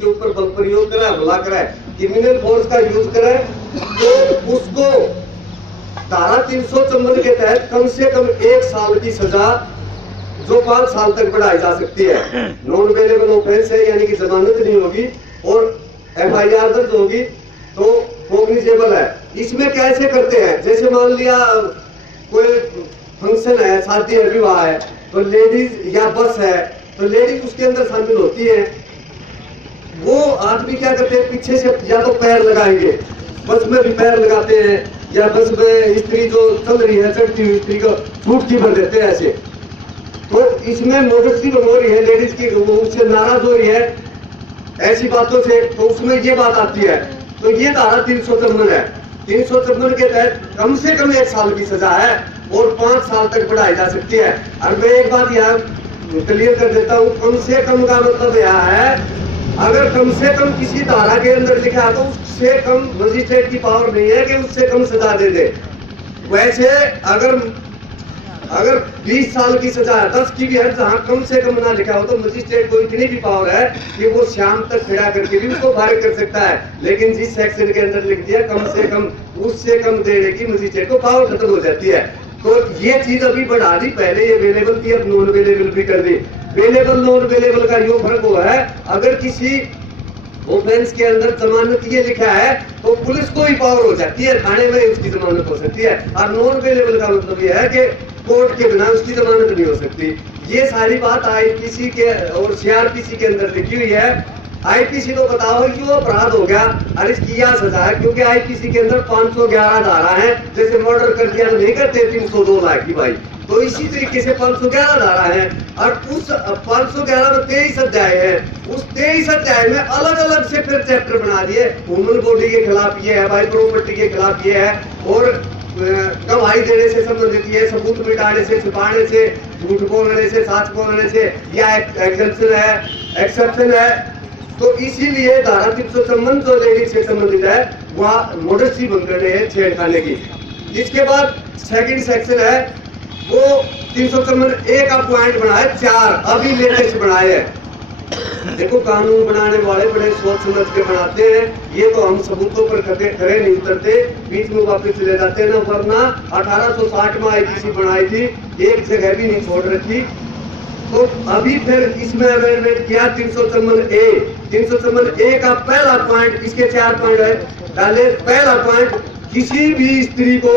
के ऊपर बल प्रयोग करा, हमला करा, क्रिमिनल फोर्स का यूज करे तो उसको धारा 354 के तहत कम से कम 1 साल की सजा जो 5 साल तक बढ़ाई जा सकती है। नॉन अवेलेबल ऑफेंस है, यानी कि जमानत नहीं होगी और FIR दर्ज होगी तो कॉग्निजेबल है। इसमें कैसे करते हैं, जैसे मान लिया कोई फंक्शन है, शादी है, विवाह है, तो लेडीज या बस है तो लेडीज उसके अंदर शामिल होती है। वो आदमी क्या करते हैं, पीछे से या तो पैर लगाएंगे, बस में भी पैर लगाते हैं, या बस में स्त्री जो चल रही है चढ़ती हुई स्त्री को छूट भर देते हैं ऐसे। तो इसमें मॉडर्सी हो रही है लेडीज की, वो उससे नाराज हो रही है ऐसी बातों से, तो उसमें ये बात आती है। तो ये धारा 354 है। 354 के तहत कम से कम 1 साल की सजा है और 5 साल तक बढ़ाई जा सकती है। और मैं एक बात यहाँ क्लियर कर देता हूँ, कम से कम का मतलब यह है, अगर कम से कम किसी धारा के अंदर लिखा है तो उससे कम मजिस्ट्रेट की पावर नहीं है कि उससे कम सजा दे दे। वैसे अगर 20 साल की सजा है, 10 की भी है, जहां कम से कम ना लिखा हो तो मजिस्ट्रेट को इतनी भी पावर है कि वो शाम तक खड़ा करके भी उसको फारिग कर सकता है। लेकिन जिस सेक्शन के अंदर लिख दिया कम से कम, उससे कम देने की मजिस्ट्रेट को पावर खत्म हो जाती है। तो ये चीज अभी बढ़ा दी, पहले ये अवेलेबल थी, अब नॉन अवेलेबल भी कर दी। अवेलेबल नॉन अवेलेबल का यो फर्क हुआ है, अगर किसी ऑफेंस के अंदर जमानत ये लिखा है तो पुलिस को ही पावर हो जाती है, थाने में उसकी जमानत हो सकती है। और नॉन अवेलेबल का मतलब ये है कि कोर्ट के बिना उसकी जमानत नहीं हो सकती। ये सारी बात IPC के और CRPC के अंदर लिखी हुई है। IPC तो बताओ कि वो अपराध हो गया और इसकी यह सजा है, क्योंकि IPC के अंदर 511 धारा है। जैसे मर्डर कर दिया तो नहीं करते 302 लाख की भाई, तो इसी तरीके से 511 धारा है। और उस 511 में 23 अध्याय है, उस 23 अध्याय में अलग अलग से फिर चैप्टर बना दिए। ह्यूमन बॉडी के खिलाफ ये है भाई, प्रॉपर्टी के खिलाफ ये है, और गवाही देने से संबंधित ये, सबूत मिटाने से, छुपाने से, झूठ बोलने से, सच बोलने से, या एक्सेप्शन है। तो इसीलिए धारा 354 जो लेडीज से संबंधित है वह मॉडर्सी बंद कर रहे हैं छेड़खाने की। इसके बाद सेकंड सेक्शन है, वो 354A का पॉइंट बनाए 4, अभी लेटेस्ट बनाए हैं। देखो कानून बनाने वाले बड़े सोच समझ के बनाते हैं, ये तो हम सबूतों पर खड़े नहीं उतरते, बीच में वापस चले जाते हैं ना। वरना 1860 में IPC बनाई थी, एक जगह भी नहीं छोड़ रखी। तो अभी फिर इसमें अमेंडमेंट किया 354A। 354A का पहला पॉइंट, इसके 4 पॉइंट है डाले। पहला पॉइंट, किसी भी स्त्री को